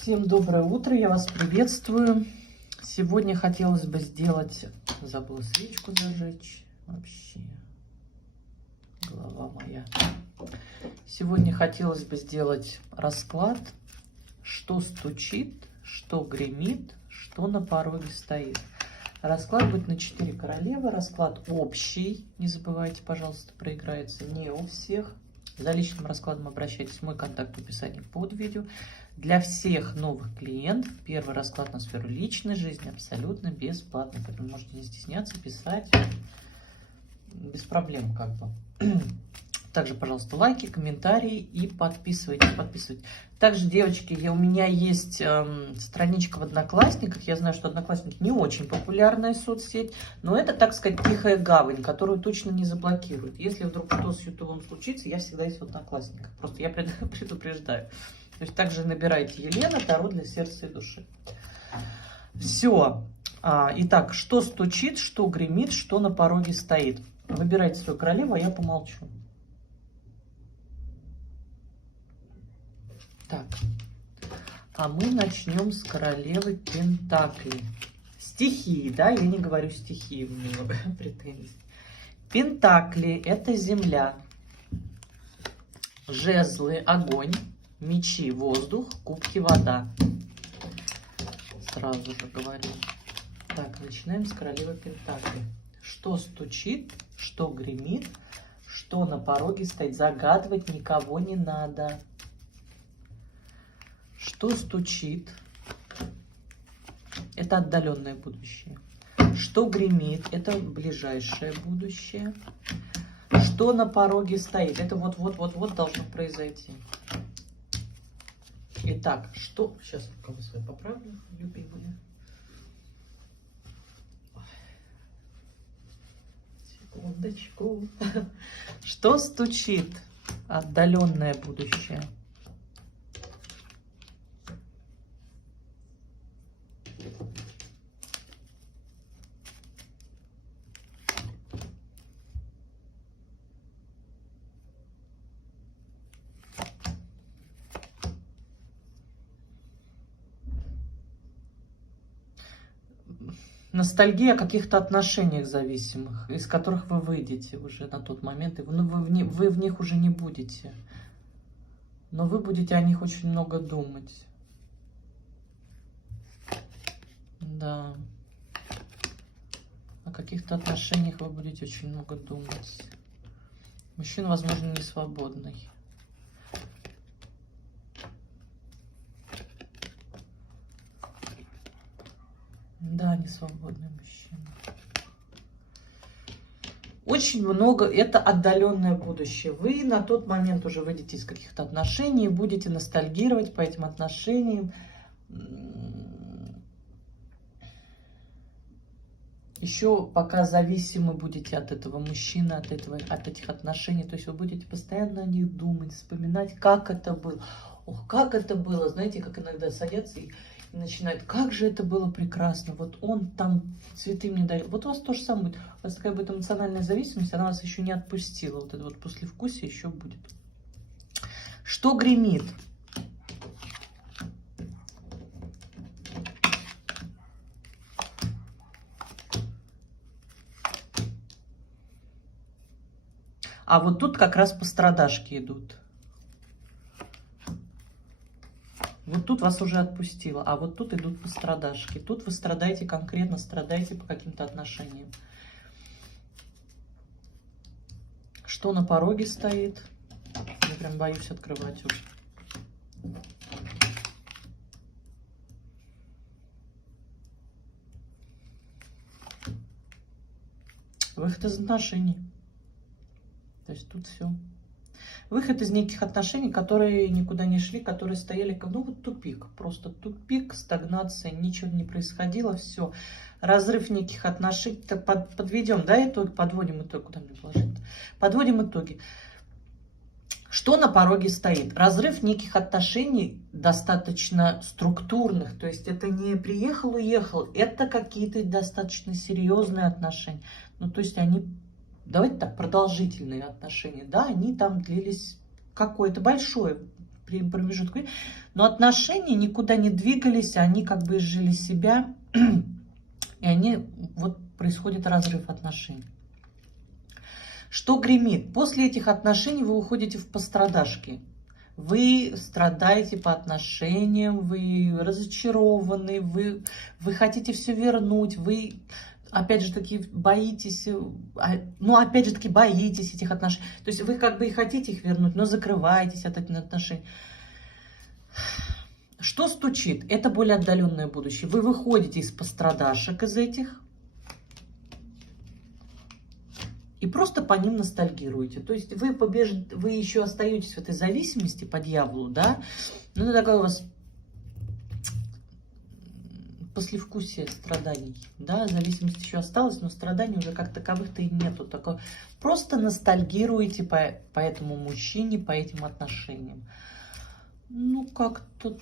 Всем доброе утро, я вас приветствую. Сегодня хотелось бы сделать, забыла свечку зажечь, вообще, голова моя. Сегодня хотелось бы сделать расклад, что стучит, что гремит, что на пороге стоит. Расклад будет на 4 королевы, расклад общий, не забывайте, пожалуйста, проиграется не у всех. За личным раскладом обращайтесь в мой контакт в описании под видео. Для всех новых клиентов первый расклад на сферу личной жизни абсолютно бесплатный. Поэтому можете не стесняться, писать без проблем как бы. Также, пожалуйста, лайки, комментарии и подписывайтесь. Также, девочки, у меня есть страничка в Одноклассниках. Я знаю, что Одноклассники не очень популярная соцсеть, но это, так сказать, тихая гавань, которую точно не заблокируют. Если вдруг что с Ютубом случится, я всегда есть в Одноклассниках. Просто я предупреждаю. То есть также набирайте Елена, Таро для сердца и души. Все. Итак, что стучит, что гремит, что на пороге стоит. Выбирайте свою королеву, а я помолчу. Так, а мы начнем с королевы Пентаклей. Стихии, да, я не говорю стихии, у меня много претензий. Пентакли – это земля, жезлы – огонь, мечи – воздух, кубки – вода. Сразу же говорю. Так, начинаем с королевы Пентаклей. Что стучит, что гремит, что на пороге стоит. Загадывать никого не надо. Что стучит, это отдаленное будущее. Что гремит, это ближайшее будущее. Что на пороге стоит, это вот должно произойти. Итак, что... Сейчас руководство свое поправлю, любимые. Секундочку. Что стучит, отдаленное будущее. Ностальгия о каких-то отношениях зависимых, из которых вы выйдете уже на тот момент, и вы в них уже не будете. Но вы будете о них очень много думать. Да. О каких-то отношениях вы будете очень много думать. Мужчина, возможно, не свободный. Да, не свободный мужчина. Очень много, это отдаленное будущее. Вы на тот момент уже выйдете из каких-то отношений, будете ностальгировать по этим отношениям. Еще пока зависимы будете от этого мужчины, от этих отношений. То есть вы будете постоянно о них думать, вспоминать, как это было. Ох, как это было. Знаете, как иногда садятся и начинают, как же это было прекрасно. Вот он там цветы мне дарил. Вот у вас то же самое будет. У вас такая будет эмоциональная зависимость, она вас еще не отпустила. Вот это вот послевкусие еще будет. Что гремит? А вот тут как раз пострадашки идут. Вот тут вас уже отпустило, а вот тут идут пострадашки. Тут вы страдаете конкретно, страдаете по каким-то отношениям. Что на пороге стоит? Я прям боюсь открывать уже. Выход из отношений. То есть тут все. Выход из неких отношений, которые никуда не шли, которые стояли, ну вот тупик, просто тупик, стагнация, ничего не происходило, все. Разрыв неких отношений, подведем, да, итог, подводим итог, куда мне положить? Подводим итоги. Что на пороге стоит? Разрыв неких отношений достаточно структурных, то есть это не приехал-уехал, это какие-то достаточно серьезные отношения, ну то есть они... Давайте так, продолжительные отношения, да, они там длились какое-то большое промежуток времени. Но отношения никуда не двигались, они как бы изжили себя, и они, вот происходит разрыв отношений. Что гремит? После этих отношений вы уходите в пострадашки. Вы страдаете по отношениям, вы разочарованы, вы хотите все вернуть, вы, опять же таки, боитесь, ну, опять же таки, боитесь этих отношений. То есть вы как бы и хотите их вернуть, но закрываетесь от этих отношений. Что стучит? Это более отдаленное будущее. Вы выходите из пострадашек из этих и просто по ним ностальгируете. То есть вы еще остаетесь в этой зависимости по дьяволу, да? Ну, это такое у вас послевкусие страданий, да? Зависимость еще осталась, но страданий уже как таковых-то и нету. Такое. Просто ностальгируете по этому мужчине, по этим отношениям. Ну, как-то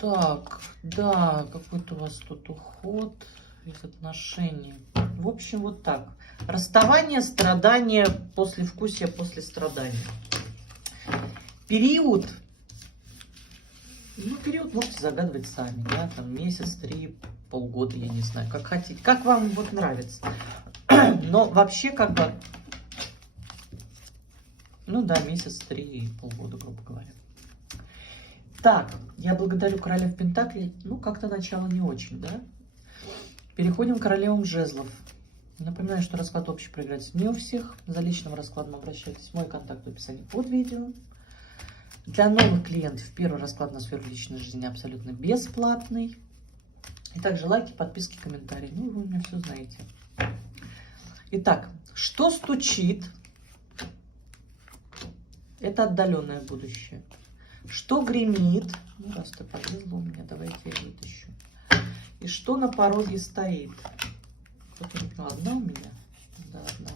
так, да, какой-то у вас тут уход из отношений. В общем, вот так. Расставание, страдания, послевкусие после страданий. Период. Ну, период можете загадывать сами, да, там месяц, 3, полгода, я не знаю, как хотите. Как вам вот нравится. Но вообще, как бы, ну да, месяц, 3, полгода, грубо говоря. Так, я благодарю королев Пентаклей. Ну, как-то начало не очень, да? Переходим к королевам жезлов. Напоминаю, что расклад общий проиграется не у всех. За личным раскладом обращайтесь. Мой контакт в описании под видео. Для новых клиентов первый расклад на сферу личной жизни абсолютно бесплатный. И также лайки, подписки, комментарии. Ну, вы у меня все знаете. Итак, что стучит? Это отдаленное будущее. Что гремит? Ну, раз ты полезла у меня, давайте я вытащу. И что на пороге стоит? Одна у меня? Да, одна.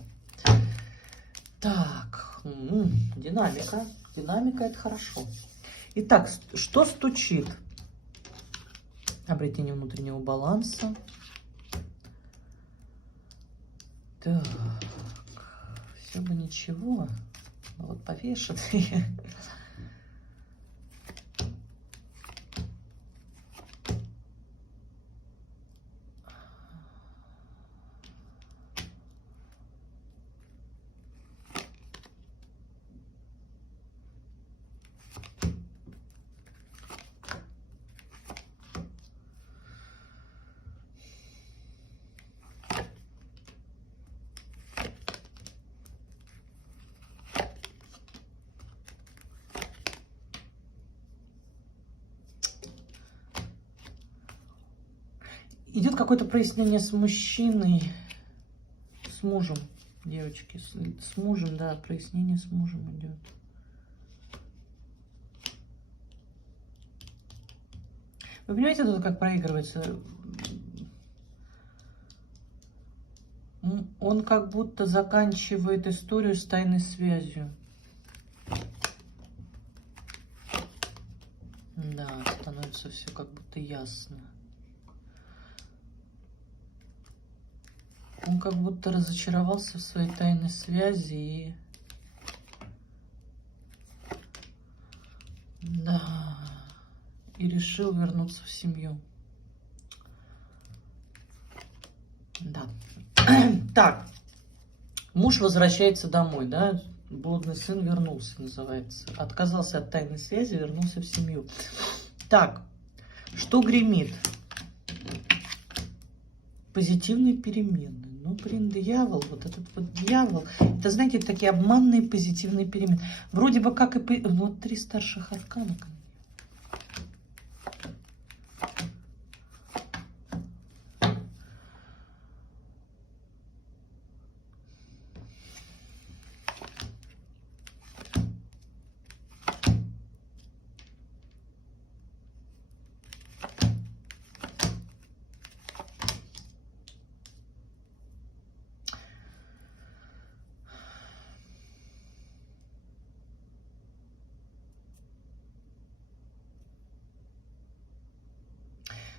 Так, динамика. Динамика — это хорошо. Итак, что стучит? Обретение внутреннего баланса. Так, все бы ничего. Но вот повешенные. Идет какое-то прояснение с мужчиной, с мужем, девочки, с мужем, да, прояснение с мужем идет. Вы понимаете, тут как проигрывается? Он как будто заканчивает историю с тайной связью. Да, становится все как будто ясно. Он как будто разочаровался в своей тайной связи и... Да. И решил вернуться в семью. Да. Так. Муж возвращается домой, да? Блудный сын вернулся, называется. Отказался от тайной связи, вернулся в семью. Так. Что гремит? Позитивные перемены. Ну, блин, дьявол, вот этот вот дьявол. Это, знаете, такие обманные позитивные перемены. Вроде бы как и... Вот 3 старших аркана.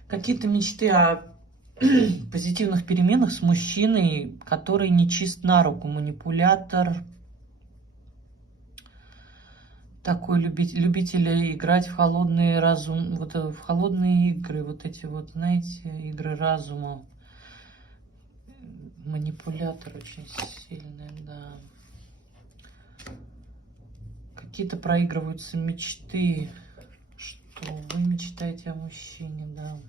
Какие-то мечты о позитивных переменах с мужчиной, который не чист на руку, манипулятор. такой любитель играть в холодный разум, вот в холодные игры, вот эти вот, знаете, игры разума. Манипулятор очень сильный, да. Какие-то проигрываются мечты, что вы мечтаете о мужчине, да.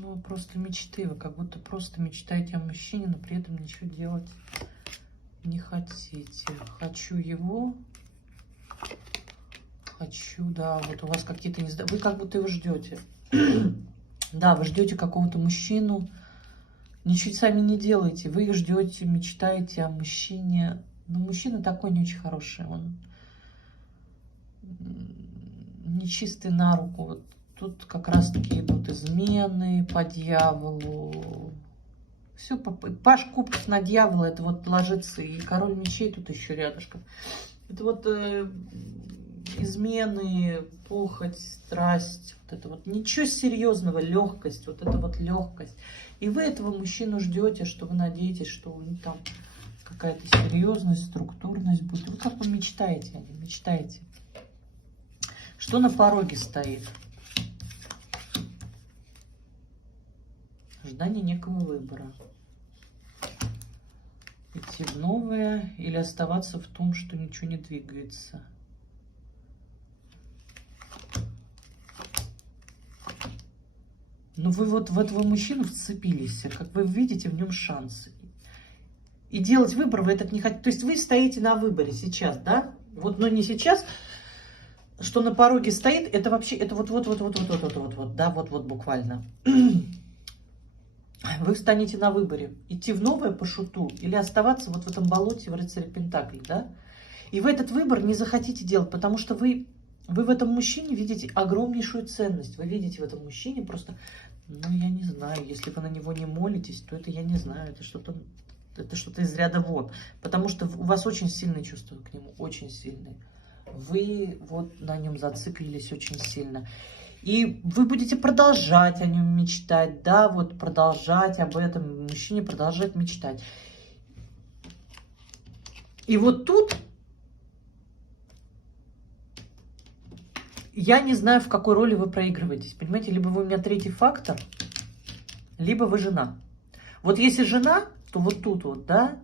Ну, просто мечты. Вы как будто просто мечтаете о мужчине, но при этом ничего делать не хотите. Хочу его. Хочу, да. Вот у вас какие-то... Вы как будто его ждете. Да, вы ждете какого-то мужчину. Ничего сами не делаете. Вы их ждете, мечтаете о мужчине. Но мужчина такой не очень хороший. Он нечистый на руку. Вот. Тут как раз-таки идут измены по дьяволу. Все, паш кубков на дьявола, это вот ложится, и король мечей тут еще рядышком. Это вот измены, похоть, страсть, вот это вот ничего серьезного, легкость, вот это вот легкость. И вы этого мужчину ждете, что вы надеетесь, что у них там какая-то серьезность, структурность будет. Вы как бы мечтаете о нем, мечтаете. Что на пороге стоит? Ожидание некого выбора. Идти в новое или оставаться в том, что ничего не двигается. Но вы вот в этого мужчину вцепились, как вы видите в нем шанс. И делать выбор вы этот не хотите. То есть вы стоите на выборе сейчас, да? Вот, но не сейчас. Что на пороге стоит, это вообще, это вот, да, вот буквально. Вы встанете на выборе, идти в новое по шуту или оставаться вот в этом болоте в рыцаре Пентаклей, да? И вы этот выбор не захотите делать, потому что вы в этом мужчине видите огромнейшую ценность. Вы видите в этом мужчине просто, ну, я не знаю, если вы на него не молитесь, то это, я не знаю, это что-то из ряда вон. Потому что у вас очень сильные чувства к нему, очень сильные. Вы вот на нем зациклились очень сильно. И вы будете продолжать о нем мечтать, да, вот продолжать об этом мужчине, продолжать мечтать. И вот тут я не знаю, в какой роли вы проигрываетесь, понимаете? Либо вы у меня третий фактор, либо вы жена. Вот если жена, то вот тут вот, да,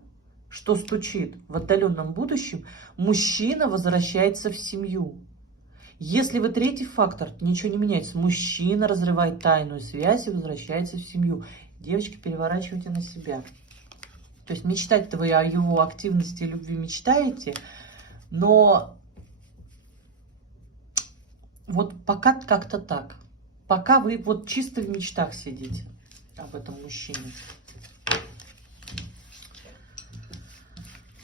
что стучит в отдаленном будущем, мужчина возвращается в семью. Если вы третий фактор, ничего не меняется. Мужчина разрывает тайную связь и возвращается в семью. Девочки, переворачивайте на себя. То есть мечтать-то вы о его активности и любви мечтаете, но вот пока как-то так. Пока вы вот чисто в мечтах сидите об этом мужчине.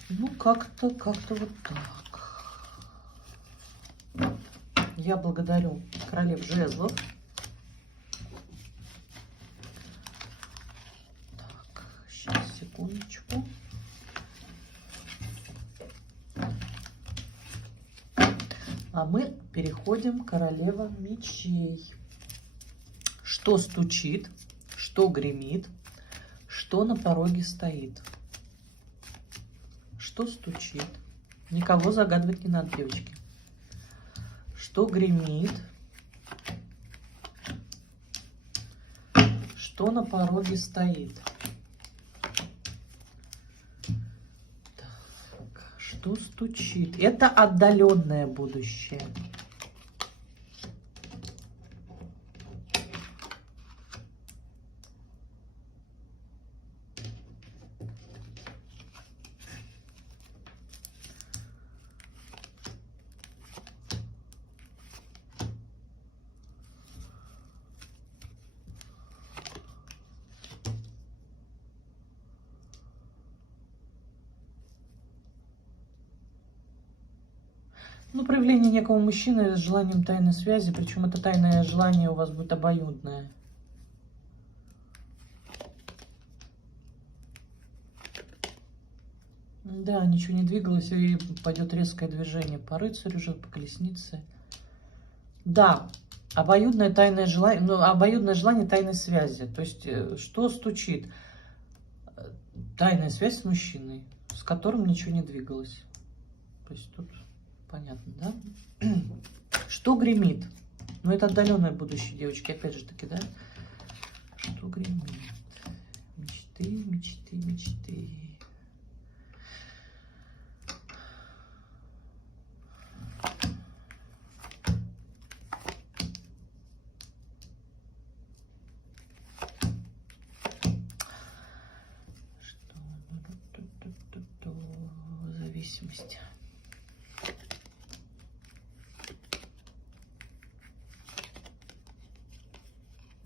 Ну, как-то вот так. Я благодарю королев жезлов. Так, сейчас, секундочку. А мы переходим к королевам мечей. Что стучит, что гремит, что на пороге стоит. Что стучит? Никого загадывать не надо, девочки. Что гремит? Что на пороге стоит? Так, что стучит? Это отдаленное будущее. Ну, проявление некого мужчины с желанием тайной связи, причем это тайное желание у вас будет обоюдное. Да, ничего не двигалось, и пойдет резкое движение по рыцарю уже, по колеснице. Да, обоюдное тайное желание, ну, обоюдное желание тайной связи. То есть, что стучит? Тайная связь с мужчиной, с которым ничего не двигалось. То есть тут понятно, да? Что гремит? Ну, это отдаленное будущее, девочки, опять же таки, да? Что гремит? Мечты, мечты, мечты. Зависимость.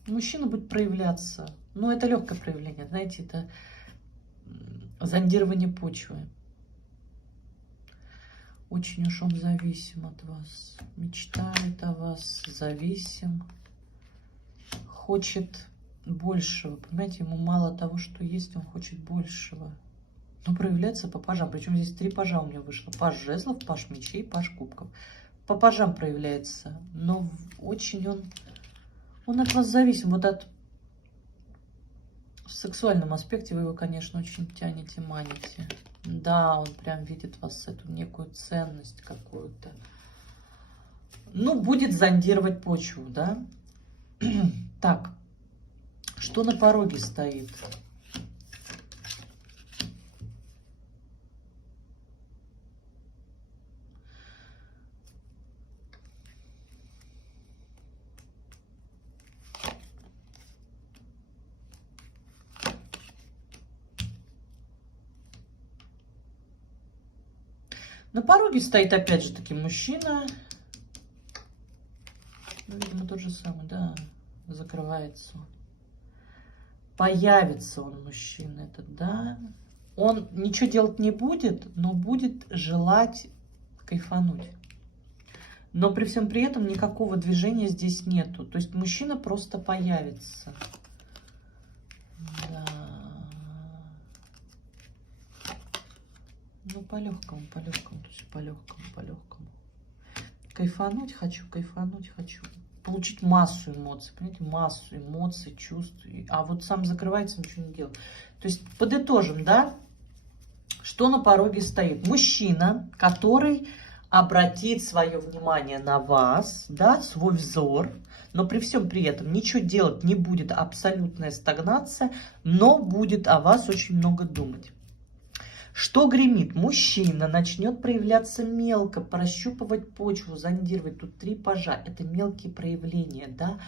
Мужчина будет проявляться. Ну, это легкое проявление, знаете, это зондирование почвы. Очень уж он зависим от вас. Мечтает о вас, зависим. Хочет большего. Понимаете, ему мало того, что есть, он хочет большего. Но проявляется по пажам. Причем здесь 3 пажа у меня вышло. Паж жезлов, паж мечей, паж кубков. По пажам проявляется. Но очень он от вас зависим. Вот от... В сексуальном аспекте вы его, конечно, очень тянете, маните. Да, он прям видит вас, эту некую ценность какую-то. Ну, будет зондировать почву, да? Так, что на пороге стоит? На пороге стоит опять же таки мужчина. Ну, видимо, тот же самый, да, закрывается он. Появится он, мужчина этот, да. Он ничего делать не будет, но будет желать кайфануть. Но при всем при этом никакого движения здесь нету. То есть мужчина просто появится. Да. Ну, по-легкому, по-легкому, то есть по-легкому, по-легкому. Кайфануть хочу, кайфануть хочу. Получить массу эмоций, понимаете, массу эмоций, чувств. А вот сам закрывается, ничего не делает. То есть подытожим, да, что на пороге стоит. Мужчина, который обратит свое внимание на вас, да, свой взор, но при всем при этом ничего делать не будет, абсолютная стагнация, но будет о вас очень много думать. Что гремит? Мужчина начнет проявляться мелко, прощупывать почву, зондировать. Тут 3 пажа. Это мелкие проявления, да.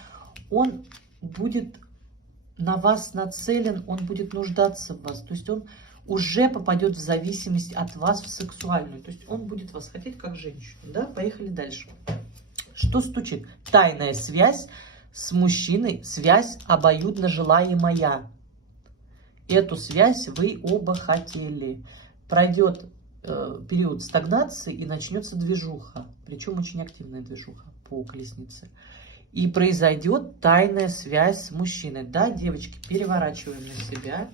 Он будет на вас нацелен, он будет нуждаться в вас. То есть он уже попадет в зависимость от вас в сексуальную. То есть он будет вас хотеть как женщину, да. Поехали дальше. Что стучит? Тайная связь с мужчиной, связь обоюдно желаемая. Эту связь вы оба хотели. Пройдет период стагнации и начнется движуха. Причем очень активная движуха по колеснице. И произойдет тайная связь с мужчиной. Да, девочки, переворачиваем на себя.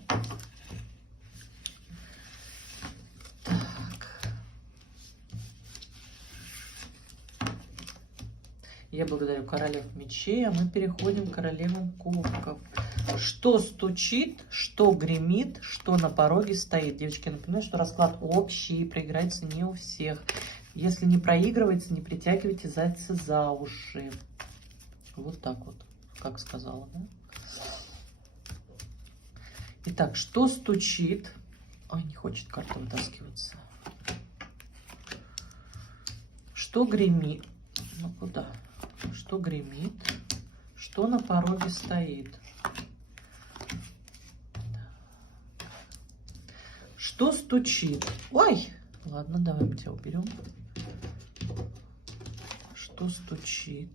Так. Я благодарю королев мечей, а мы переходим к королевам кубков. Что стучит, что гремит, что на пороге стоит. Девочки, я напоминаю, что расклад общий, проиграется не у всех. Если не проигрывается, не притягивайте зайца за уши. Вот так вот, как сказала, да? Итак, что стучит? Ой, не хочет карта вытаскиваться. Что гремит? Ну, куда? Что гремит? Что на пороге стоит? Что стучит? Ой! Ладно, давай мы тебя уберем. Что стучит?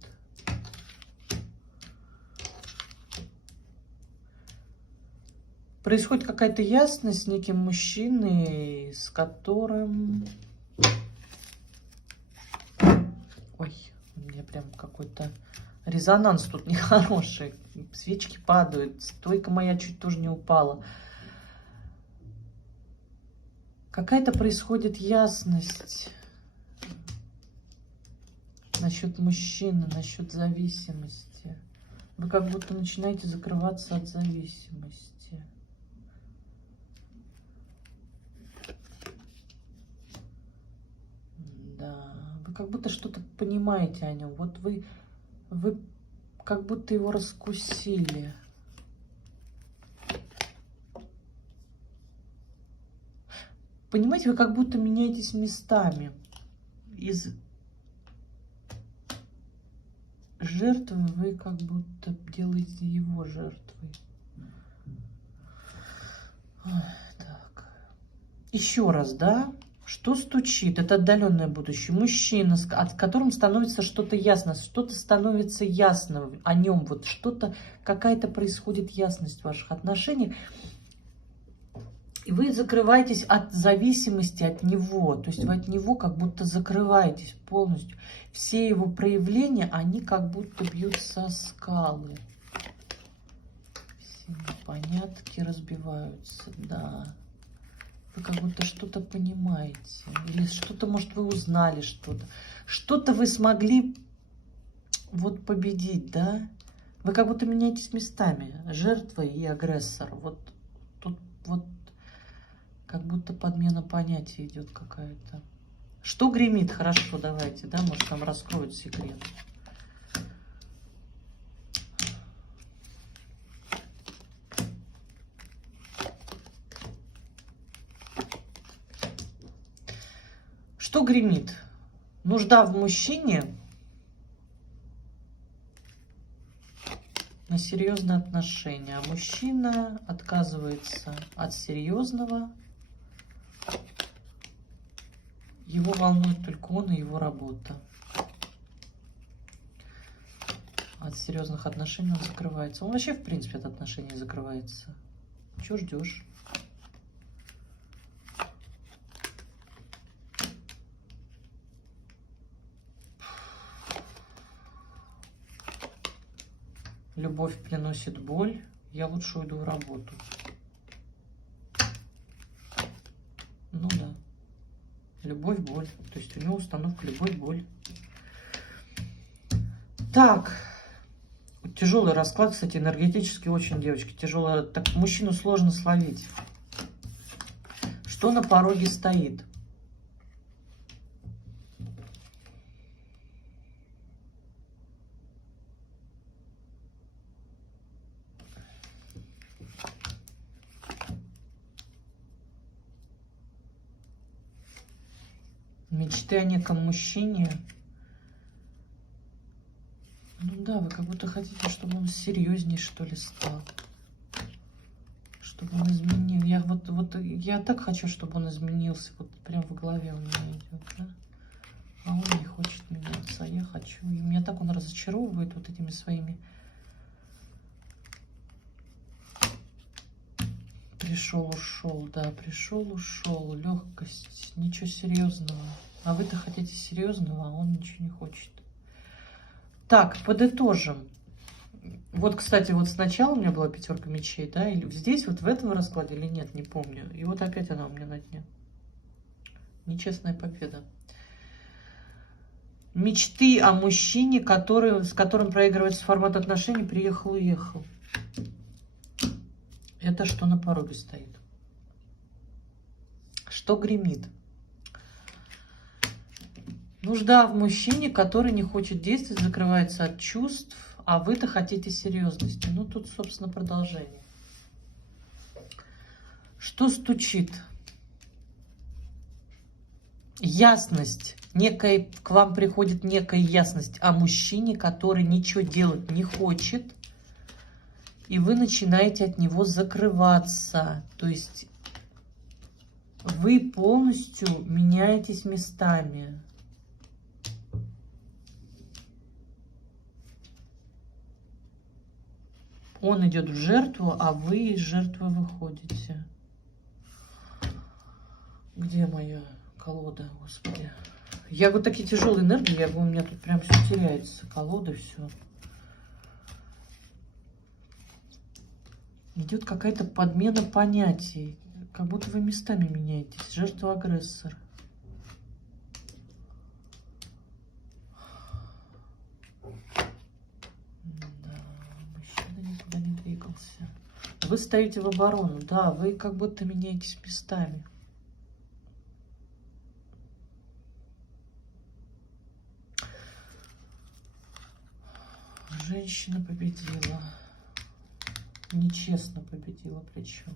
Происходит какая-то ясность с неким мужчиной, с которым... Ой, у меня прям какой-то резонанс тут нехороший. Свечки падают, стойка моя чуть тоже не упала. Какая-то происходит ясность насчет мужчины, насчет зависимости. Вы как будто начинаете закрываться от зависимости. как будто что-то понимаете о нем. Вот вы как будто его раскусили. Понимаете, вы как будто меняетесь местами. Из жертвы вы как будто делаете его жертвой. Так. Еще раз, да? Что стучит? Это отдаленное будущее. Мужчина, с которым становится что-то ясно, что-то становится ясно о нем, вот что-то, какая-то происходит ясность в ваших отношениях. И вы закрываетесь от зависимости от него, то есть вы от него как будто закрываетесь полностью. Все его проявления, они как будто бьют со скалы. Все непонятки разбиваются, да. Вы как будто что-то понимаете. Или что-то, может, вы узнали что-то. Что-то вы смогли вот победить, да? Вы как будто меняетесь местами. Жертва и агрессор. Вот тут вот как будто подмена понятий идет какая-то. Что гремит? Хорошо, давайте, да? Может, нам раскроют секрет. Что гремит? Нужда в мужчине на серьезные отношения. А мужчина отказывается от серьезного. Его волнует только он и его работа. От серьезных отношений он закрывается. Он вообще, в принципе, от отношений закрывается. Чего ждешь? Любовь приносит боль. Я лучше уйду в работу. Ну да. Любовь, боль. То есть у него установка любовь, боль. Так. Тяжелый расклад, кстати, энергетически очень, девочки, тяжелый. Так, мужчину сложно словить. Что на пороге стоит? Мечты о неком мужчине. Ну да, вы как будто хотите, чтобы он серьезнее, что ли, стал. Чтобы он изменил. Я так хочу, чтобы он изменился. Вот прям в голове у меня идет, да? А он не хочет меняться, а я хочу. И меня так он разочаровывает вот этими своими. Пришел, ушел, да, пришел, ушел, легкость, ничего серьезного. А вы-то хотите серьезного, а он ничего не хочет. Так, подытожим. Вот, кстати, вот сначала у меня была пятерка мечей, да, или здесь, вот в этом раскладе или нет, не помню. И вот опять она у меня на дне. Нечестная победа. Мечты о мужчине, с которым проигрывается формат отношений, приехал-уехал. Это что на пороге стоит? Что гремит? Нужда в мужчине, который не хочет действовать, закрывается от чувств, а вы-то хотите серьезности. Ну, тут, собственно, продолжение. Что стучит? Ясность. К вам приходит некая ясность о мужчине, который ничего делать не хочет, и вы начинаете от него закрываться. То есть вы полностью меняетесь местами. Он идет в жертву, а вы из жертвы выходите. Где моя колода, господи? Я вот такие тяжелые энергии, у меня тут прям все теряется. Колода, все. Идет какая-то подмена понятий. Как будто вы местами меняетесь. Жертва-агрессор. Да, мужчина никуда не двигался. Вы стоите в оборону. Да, вы как будто меняетесь местами. Женщина победила. Нечестно победила причем.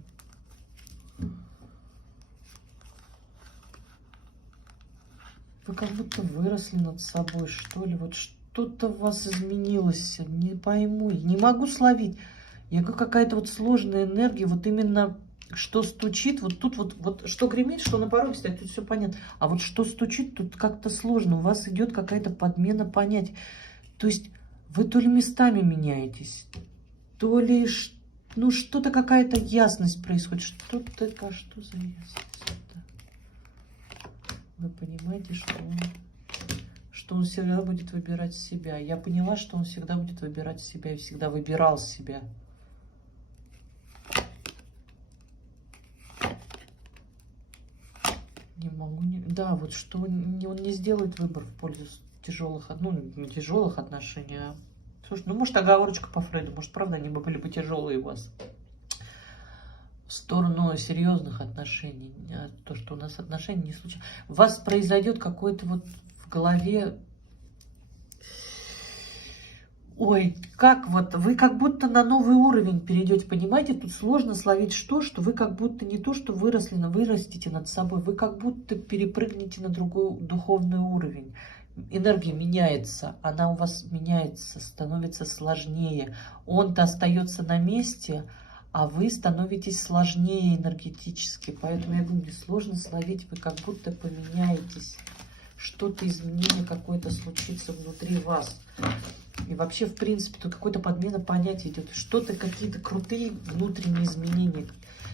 Вы как будто выросли над собой, что ли. Вот что-то в вас изменилось. Не пойму. Не могу словить. Я говорю, какая-то вот сложная энергия. Вот именно что стучит. Вот тут вот что гремит, что на пороге стоит. Тут все понятно. А вот что стучит, тут как-то сложно. У вас идет какая-то подмена понятий. То есть вы то ли местами меняетесь, то ли ну что-то, какая-то ясность происходит. Что за ясность? Вы понимаете, что он всегда будет выбирать себя. Я поняла, что он всегда будет выбирать себя и всегда выбирал себя. Не могу, да, вот что он не сделает выбор в пользу тяжелых, ну, не тяжелых отношений, а... Слушай, ну, может, оговорочка по Фрейду, может, правда, они бы были бы тяжелые у вас. В сторону серьезных отношений, а то, что у нас отношения не случайно. У вас произойдет какой-то вот в голове... Ой, как вот, вы как будто на новый уровень перейдете, понимаете? Тут сложно словить что вы как будто не то, что выросли, но вырастите над собой. Вы как будто перепрыгнете на другой духовный уровень. Энергия меняется, она у вас меняется, становится сложнее. Он-то остается на месте, а вы становитесь сложнее энергетически. Поэтому я говорю, мне сложно словить, вы как будто поменяетесь. Что-то изменение какое-то случится внутри вас. И вообще, в принципе, тут какой-то подмена понятий идет. Что-то, какие-то крутые внутренние изменения.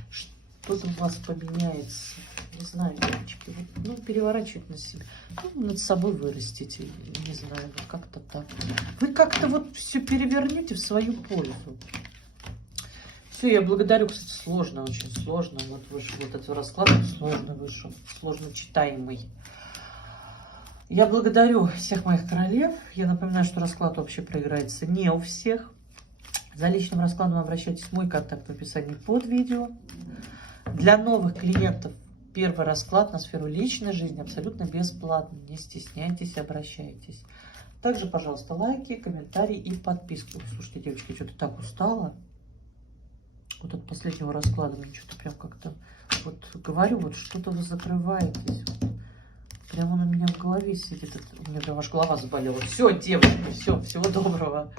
Что-то у вас поменяется. Не знаю, девочки. Вот, ну, переворачивать на себя. Ну, над собой вырастите. Не знаю, как-то так. Вы как-то вот все перевернете в свою пользу. Все, я благодарю. Кстати, сложно, очень сложно. Вот вышел вот этот расклад, сложно вышел. Сложно читаемый. Я благодарю всех моих королев. Я напоминаю, что расклад общий проиграется не у всех. За личным раскладом обращайтесь в мой контакт в описании под видео. Для новых клиентов первый расклад на сферу личной жизни абсолютно бесплатно. Не стесняйтесь, обращайтесь. Также, пожалуйста, лайки, комментарии и подписку. Слушайте, девочки, я что-то так устала. Вот от последнего расклада мне что-то прям как-то... Вот говорю, вот что-то вы закрываетесь. Прямо на меня в голове сидит. У меня прям аж голова заболела. Все, девочки, все, всего доброго.